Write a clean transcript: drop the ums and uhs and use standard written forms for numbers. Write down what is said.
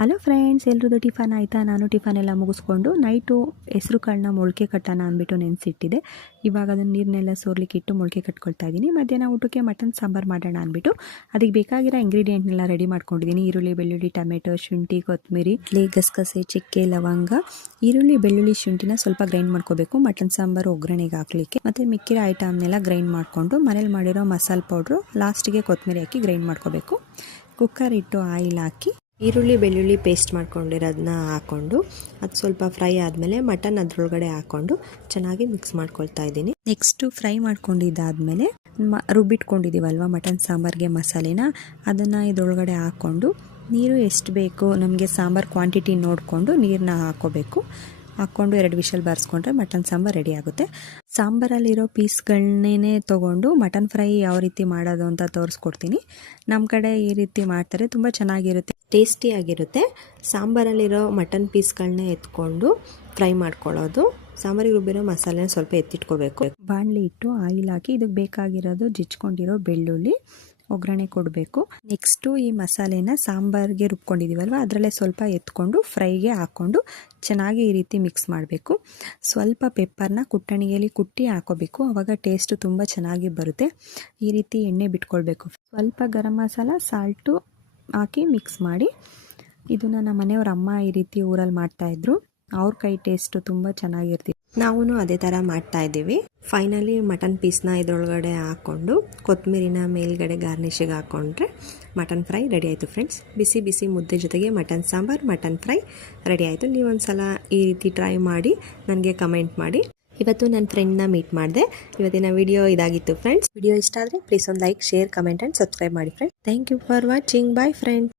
Hello friends, ಎಲ್ರದ್ದು tiffin ಆಯಿತಾ? ನಾನು tiffin ಎಲ್ಲ ಮುಗಿಸ್ಕೊಂಡು ನೈಟು ಹೆಸರು ಕಾಳನ್ನ ಮೊಳಕೆ ಕಟ್ಟೋಣ ಅಂದ್ಬಿಟ್ಟು ನೆನೆಸಿಟ್ಟಿದ್ದೆ. ಇವಾಗ ಅದನ್ನು ನೀರನ್ನೆಲ್ಲ ಸೋರ್ಲಿಕ್ಕೆ ಇಟ್ಟು ಮೊಳಕೆ ಕಟ್ಕೊಳ್ತಾ ಇದ್ದೀನಿ. ಮಧ್ಯಾಹ್ನ ಊಟಕ್ಕೆ ಮಟನ್ ಸಾಂಬಾರು ಮಾಡೋಣ ಅಂದ್ಬಿಟ್ಟು ಅದಕ್ಕೆ ಬೇಕಾಗಿರೋ ಇಂಗ್ರೀಡಿಯೆಂಟ್ನೆಲ್ಲ ರೆಡಿ ಮಾಡ್ಕೊಂಡಿದ್ದೀನಿ. ಈರುಳ್ಳಿ, ಬೆಳ್ಳುಳ್ಳಿ, ಟೊಮೆಟೊ, ಶುಂಠಿ, ಕೊತ್ತಂಬರಿ, ಗಸಗಸೆ, ಚಕ್ಕೆ, ಲವಂಗ. ಈರುಳ್ಳಿ, ಬೆಳ್ಳುಳ್ಳಿ, ಶುಂಠಿನ ಸ್ವಲ್ಪ ಗ್ರೈಂಡ್ ಮಾಡ್ಕೋಬೇಕು ಮಟನ್ ಸಾಂಬಾರು ಒಗ್ಗರಣೆಗೆ ಹಾಕಲಿಕ್ಕೆ. ಮತ್ತು ಮಿಕ್ಕಿರೋ ಐಟಮ್ನೆಲ್ಲ ಗ್ರೈಂಡ್ ಮಾಡಿಕೊಂಡು ಮನೇಲಿ ಮಾಡಿರೋ ಮಸಾಲೆ ಪೌಡ್ರು ಲಾಸ್ಟಿಗೆ ಕೊತ್ತಂಬರಿ ಹಾಕಿ ಗ್ರೈಂಡ್ ಮಾಡ್ಕೋಬೇಕು. ಕುಕ್ಕರ್ ಇಟ್ಟು ಆಯಿಲ್ ಹಾಕಿ ಈರುಳ್ಳಿ, ಬೆಳ್ಳುಳ್ಳಿ ಪೇಸ್ಟ್ ಮಾಡ್ಕೊಂಡಿರೋದನ್ನ ಹಾಕ್ಕೊಂಡು ಅದು ಸ್ವಲ್ಪ ಫ್ರೈ ಆದಮೇಲೆ ಮಟನ್ ಅದರೊಳಗಡೆ ಹಾಕ್ಕೊಂಡು ಚೆನ್ನಾಗಿ ಮಿಕ್ಸ್ ಮಾಡ್ಕೊಳ್ತಾ ಇದ್ದೀನಿ. ನೆಕ್ಸ್ಟು ಫ್ರೈ ಮಾಡ್ಕೊಂಡಿದ್ದಾದಮೇಲೆ ರುಬ್ಬಿಟ್ಕೊಂಡಿದ್ದೀವಲ್ವ ಮಟನ್ ಸಾಂಬಾರಿಗೆ ಮಸಾಲೆನ, ಅದನ್ನು ಇದರೊಳಗಡೆ ಹಾಕ್ಕೊಂಡು ನೀರು ಎಷ್ಟು ಬೇಕು ನಮಗೆ ಸಾಂಬಾರು ಕ್ವಾಂಟಿಟಿ ನೋಡಿಕೊಂಡು ನೀರನ್ನ ಹಾಕ್ಕೊಂಡು 2 ವಿಷಲ್ ಬಾರಿಸ್ಕೊಂಡ್ರೆ ಮಟನ್ ಸಾಂಬಾರು ರೆಡಿ ಆಗುತ್ತೆ. ಸಾಂಬಾರಲ್ಲಿರೋ ಪೀಸ್ಗಳನ್ನೇ ತೊಗೊಂಡು ಮಟನ್ ಫ್ರೈ ಯಾವ ರೀತಿ ಮಾಡೋದು ಅಂತ ತೋರಿಸ್ಕೊಡ್ತೀನಿ. ನಮ್ಮ ಕಡೆ ಈ ರೀತಿ ಮಾಡ್ತಾರೆ, ತುಂಬ ಚೆನ್ನಾಗಿರುತ್ತೆ, ಟೇಸ್ಟಿಯಾಗಿರುತ್ತೆ. ಸಾಂಬಾರಲ್ಲಿರೋ ಮಟನ್ ಪೀಸ್ಗಳನ್ನೇ ಎತ್ಕೊಂಡು ಫ್ರೈ ಮಾಡ್ಕೊಳ್ಳೋದು. ಸಾಂಬಾರಿಗೆ ರುಬ್ಬಿರೋ ಮಸಾಲೆನ ಸ್ವಲ್ಪ ಎತ್ತಿಟ್ಕೋಬೇಕು. ಬಾಣಲಿ ಇಟ್ಟು ಆಯಿಲ್ ಹಾಕಿ ಇದಕ್ಕೆ ಬೇಕಾಗಿರೋದು ಜಜ್ಕೊಂಡಿರೋ ಬೆಳ್ಳುಳ್ಳಿ ಒಗ್ಗರಣೆ ಕೊಡಬೇಕು. ನೆಕ್ಸ್ಟು ಈ ಮಸಾಲೆನ ಸಾಂಬಾರಿಗೆ ರುಬ್ಕೊಂಡಿದ್ದೀವಲ್ವ ಅದರಲ್ಲೇ ಸ್ವಲ್ಪ ಎತ್ಕೊಂಡು ಫ್ರೈಗೆ ಹಾಕ್ಕೊಂಡು ಚೆನ್ನಾಗಿ ಈ ರೀತಿ ಮಿಕ್ಸ್ ಮಾಡಬೇಕು. ಸ್ವಲ್ಪ ಪೆಪ್ಪರ್ನ ಕುಟ್ಟಣಿಗೆಯಲ್ಲಿ ಕುಟ್ಟಿ ಹಾಕೋಬೇಕು, ಆವಾಗ ಟೇಸ್ಟು ತುಂಬ ಚೆನ್ನಾಗಿ ಬರುತ್ತೆ. ಈ ರೀತಿ ಎಣ್ಣೆ ಬಿಟ್ಕೊಳ್ಬೇಕು. ಸ್ವಲ್ಪ ಗರಂ ಮಸಾಲ, ಸಾಲ್ಟು ಹಾಕಿ ಮಿಕ್ಸ್ ಮಾಡಿ. ಇದನ್ನು ನಮ್ಮ ಮನೆಯವ್ರ ಅಮ್ಮ ಈ ರೀತಿ ಊರಲ್ಲಿ ಮಾಡ್ತಾಯಿದ್ರು. ಅವ್ರ ಕೈ ಟೇಸ್ಟು ತುಂಬ ಚೆನ್ನಾಗಿರ್ತಿತ್ತು. ನಾವು ಅದೇ ಥರ ಮಾಡ್ತಾ ಇದ್ದೀವಿ. ಫೈನಲಿ ಮಟನ್ ಪೀಸ್ನ ಇದರೊಳಗಡೆ ಹಾಕ್ಕೊಂಡು ಕೊತ್ತಂಬರಿನ ಮೇಲ್ಗಡೆ ಗಾರ್ನಿಷಿಗೆ ಹಾಕ್ಕೊಂಡ್ರೆ ಮಟನ್ ಫ್ರೈ ರೆಡಿ ಆಯಿತು ಫ್ರೆಂಡ್ಸ್. ಬಿಸಿ ಬಿಸಿ ಮುದ್ದೆ ಜೊತೆಗೆ mutton sambar, mutton fry ready ಆಯಿತು. ನೀವೊಂದ್ಸಲ ಈ ರೀತಿ ಟ್ರೈ ಮಾಡಿ ನನಗೆ ಕಮೆಂಟ್ ಮಾಡಿ. ಇವತ್ತು ನನ್ನ ಫ್ರೆಂಡ್ನ ಮೀಟ್ ಮಾಡಿದೆ. ಇವತ್ತಿನ ವಿಡಿಯೋ ಇದಾಗಿತ್ತು ಫ್ರೆಂಡ್ಸ್. ವಿಡಿಯೋ ಇಷ್ಟ ಆದರೆ ಪ್ಲೀಸ್ ಒಂದು like, share, comment and subscribe ಮಾಡಿ friends. Thank you for watching. Bye friends.